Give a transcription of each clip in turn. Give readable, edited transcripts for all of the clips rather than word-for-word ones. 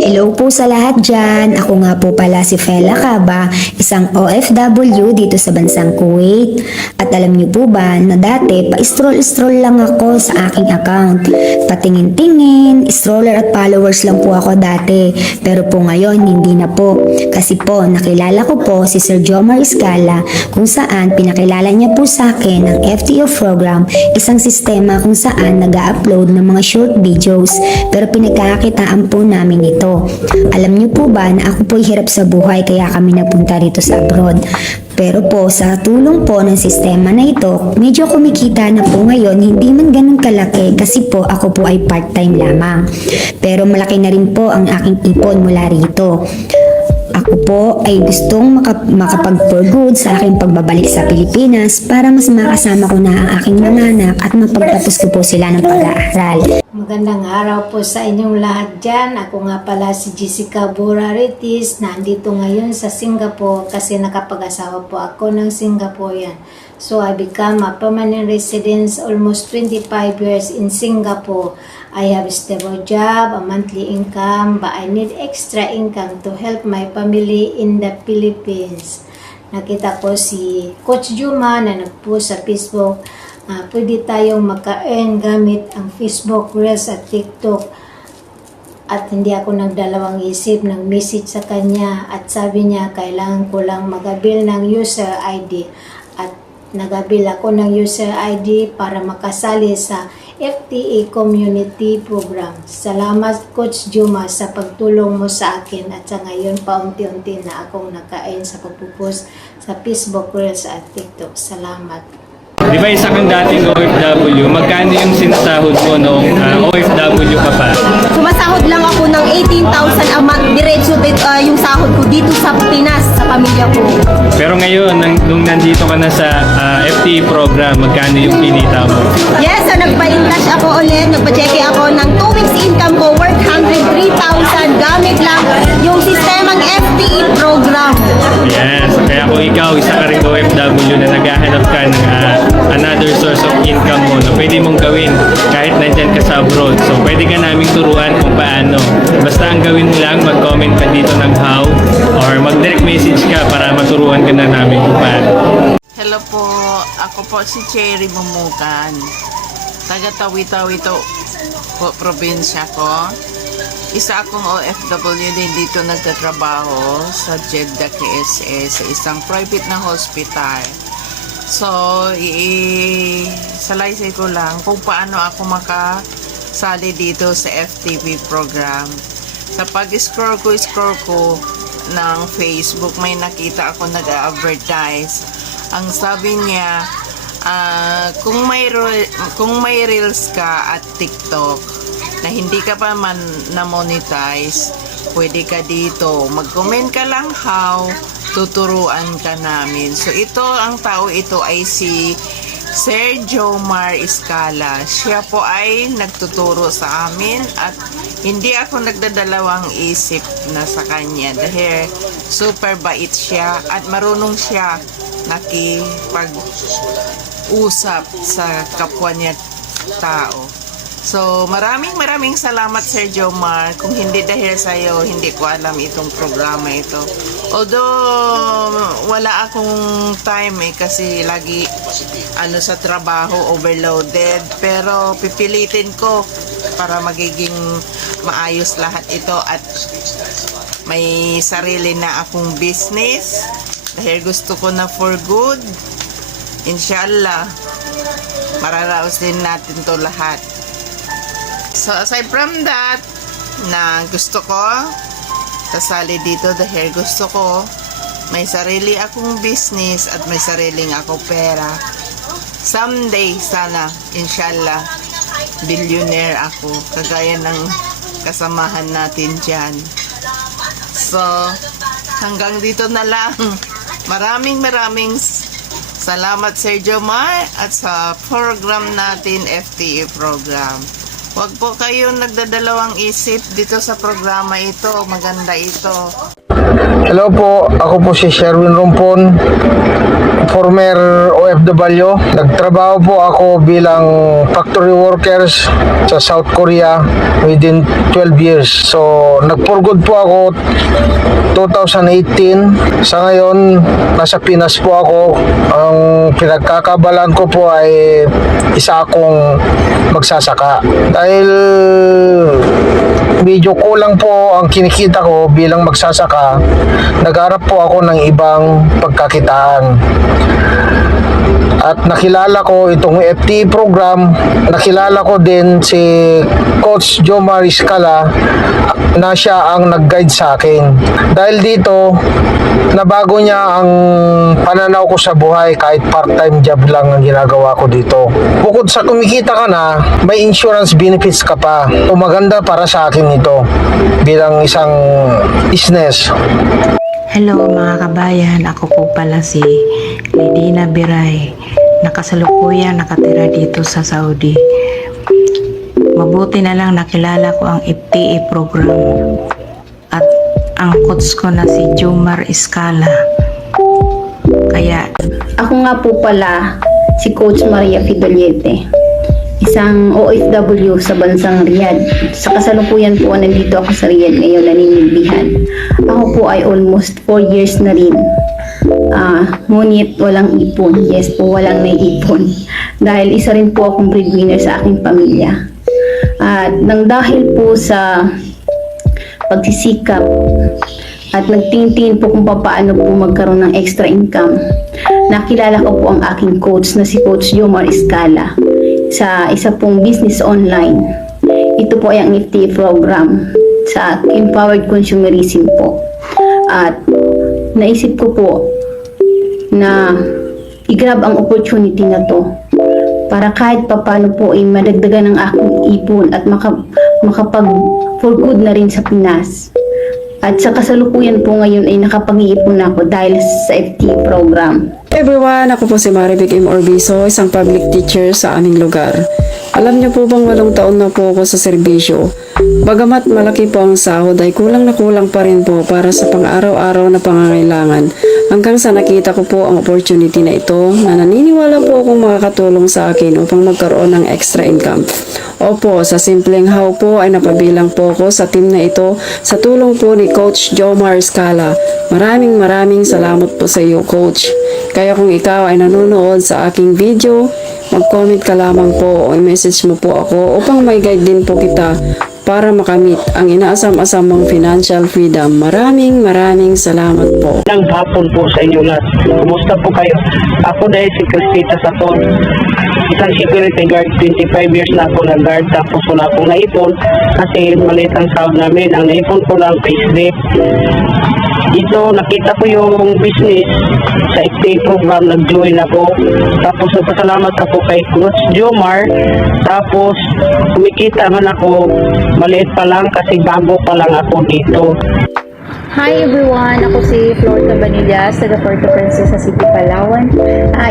Hello po sa lahat dyan. Ako nga po pala si Fela Caba, isang OFW dito sa bansang Kuwait. At alam niyo po ba na dati pa-scroll-scroll lang ako sa aking account. Patingin-tingin, stroller at followers lang po ako dati. Pero po ngayon hindi na po. Kasi po nakilala ko po si Sir Jomar Iscala kung saan pinakilala niya po sa akin ang FTO program, isang sistema kung saan nag-upload ng mga short videos. Pero pinagkakakitaan po namin ito. Alam niyo po ba na ako po'y hirap sa buhay kaya kami napunta rito sa abroad. Pero po sa tulong po ng sistema na ito, medyo kumikita na po ngayon, hindi man ganun kalaki kasi po ako po ay part-time lamang. Pero malaki na rin po ang aking ipon mula rito. Ako po ay gustong makapag-for good sa aking pagbabalik sa Pilipinas para mas makasama ko na ang aking mga anak at mapagtapos ko po sila ng pag-aaral. Magandang araw po sa inyong lahat dyan. Ako nga pala si Jessica Boraritis. Nandito ngayon sa Singapore kasi nakapag-asawa po ako ng Singaporean. So I become a permanent resident almost 25 years in Singapore. I have a stable job, a monthly income, but I need extra income to help my family in the Philippines. Nakita ko si Coach Juma na nag-post sa Facebook. Pwede tayong maka-earn gamit ang Facebook, Reels at TikTok. At hindi ako nagdalawang isip, nag-message sa kanya at sabi niya kailangan ko lang mag-avail ng user ID. At nag-avail ako ng user ID para makasali sa FTA Community Program. Salamat Coach Juma sa pagtulong mo sa akin at sa ngayon paunti-unti na akong naka-earn sa pagpupost sa Facebook, Reels at TikTok. Salamat. Di ba isa kang dating OFW? Magkano yung sinasahod mo nung OFW ka pa? Sumasahod lang ako ng 18,000 a month. Diretso yung sahod ko dito sa Pinas, sa pamilya ko. Pero ngayon, nung nandito ka na sa FTA program, magkano yung kinita mo? Yes, so nagpa-encash ako ulit. Nagpa-cheque ako ng 2 weeks income ko worth 103,000 gamit lang yung sistemang FTA program. Yes, kaya kung ikaw, isa ka rin OFW na naghahanap ka ng another source of income mo na pwede mong gawin kahit nandyan ka sa abroad. So, pwede ka naming turuan kung paano. Basta ang gawin mo lang, mag-comment ka dito ng how or mag-direct message ka para maturuan ka na namin kung paano. Hello po, ako po si Cherry Bumukan. Taga Tawi-Tawi to po, probinsya ko. Isa akong OFW din dito nagtatrabaho sa Jeddah, KSA, sa isang private na hospital. So, salaysay ko lang kung paano ako makasali dito sa FTP program. Sa pag-scroll ko ng Facebook, may nakita ako nag-advertise. Ang sabi niya, kung may reels ka at TikTok na hindi ka pa man na-monetize, pwede ka dito. Mag-comment ka lang how, tuturuan ka namin. So ito, ang tao ito ay si Sir Jomar Iscala. Siya po ay nagtuturo sa amin at hindi ako nagdadalawang isip na sa kanya dahil super bait siya at marunong siya nakipag-usap sa kapwa niya tao. So, maraming salamat Sir Jomar. Kung hindi dahil sa'yo, hindi ko alam itong programa ito. Although, wala akong time kasi lagi sa trabaho, overloaded. Pero, pipilitin ko para magiging maayos lahat ito at may sarili na akong business. Dahil gusto ko na for good. Inshallah, mararaos din natin to lahat. So, aside from that, na gusto ko kasali dito dahil gusto ko may sarili akong business at may sariling ako pera. Someday, sana, inshallah, billionaire ako, kagaya ng kasamahan natin dyan. So, hanggang dito na lang. Maraming salamat Sir Jomar at sa program natin, FTA program. Huwag po kayong nagdadalawang isip dito sa programa ito. Maganda ito. Hello po, ako po si Sherwin Rompon, former OFW. Nagtrabaho po ako bilang factory workers sa South Korea within 12 years. So, nag-for good po ako 2018. Sa ngayon, nasa Pinas po ako. Ang pinagkakabalan ko po ay isa akong magsasaka. Dahil medyo kulang po ang kinikita ko bilang magsasaka, nagharap po ako ng ibang pagkakitaan. At nakilala ko itong FTE program, nakilala ko din si Coach Jomar Iscala na siya ang nag-guide sa akin. Dahil dito, nabago niya ang pananaw ko sa buhay kahit part-time job lang ang ginagawa ko dito. Bukod sa kumikita ka na, may insurance benefits ka pa. So maganda para sa akin ito bilang isang business. Hello mga kabayan, ako po pala si Lidina Biray. Nakasalukuyan nakatira dito sa Saudi. Mabuti na lang nakilala ko ang FTE program at ang coach ko na si Jomar Iscala. Kaya Ako nga po pala si Coach Maria Fidoliete, isang OFW sa bansang Riyadh. Sa kasalukuyan po, nandito ako sa Riyadh ngayon naninilbihan. Ako po ay almost 4 years na rin. Ngunit walang ipon. Yes po, walang naiipon. Dahil isa rin po akong breadwinner sa aking pamilya. At nang dahil po sa pagsisikap at nagtingin po kung paano po magkaroon ng extra income, nakilala ko po ang aking coach na si Coach Jomar Iscala sa isa pong business online. Ito po ay ang FTE program sa Empowered Consumerism po. At naisip ko po na i-grab ang opportunity na to para kahit papano po ay madagdagan ang aking ipon at makapag for good na rin sa Pinas. At sa kasalukuyan po ngayon ay nakapag-iipon ako dahil sa FTE program. Everyone, ako po si Maribek M. Orbiso, isang public teacher sa aming lugar. Alam niyo po bang 8 taon na po ako sa serbisyo? Bagamat malaki po ang sahod ay kulang na kulang pa rin po para sa pang-araw-araw na pangangailangan. Hanggang sa nakita ko po ang opportunity na ito na naniniwala po akong makakatulong sa akin upang magkaroon ng extra income. Opo, sa simpleng how po ay napabilang po ako sa team na ito sa tulong po ni Coach Jomar Iscala. Maraming salamat po sa iyo, Coach. Kaya kung ikaw ay nanonood sa aking video, mag-comment ka lamang po o i-message mo po ako upang may guide din po kita para makamit ang inaasam-asam mong financial freedom. Maraming salamat po. Nang hapon po sa inyo lahat. Kumusta po kayo? Ako dahil si Cristita Saton, isang security guard, 25 years na ako nag-guard, tapos wala akong naipon kasi maliit ang sahod namin. Ang naipon ko lang payslip. Dito nakita ko yung business sa FTE program, nag-join ako. Tapos nagpasalamat ako kay Coach Jomar. Tapos kumikita man ako, maliit pa lang kasi bago pa lang ako dito. Hi everyone! Ako si Flor Tabanillas, taga Puerto Princesa City, Palawan.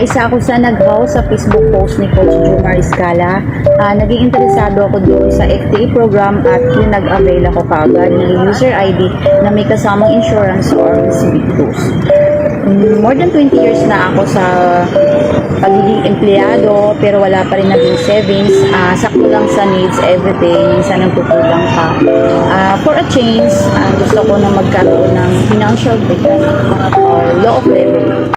Isa ako sa nag-how sa Facebook post ni Coach Jomar Iscala. Naging interesado ako doon sa FTE program at yung nag-avail ako kaagad ng user ID na may kasamang insurance or civic dues. More than 20 years na ako sa pagiging empleyado pero wala pa rin naging savings. Sakto lang sa needs everything. Minsan nagkukulang pa. For a change, gusto ko na magkaroon ng financial freedom or law of leverage.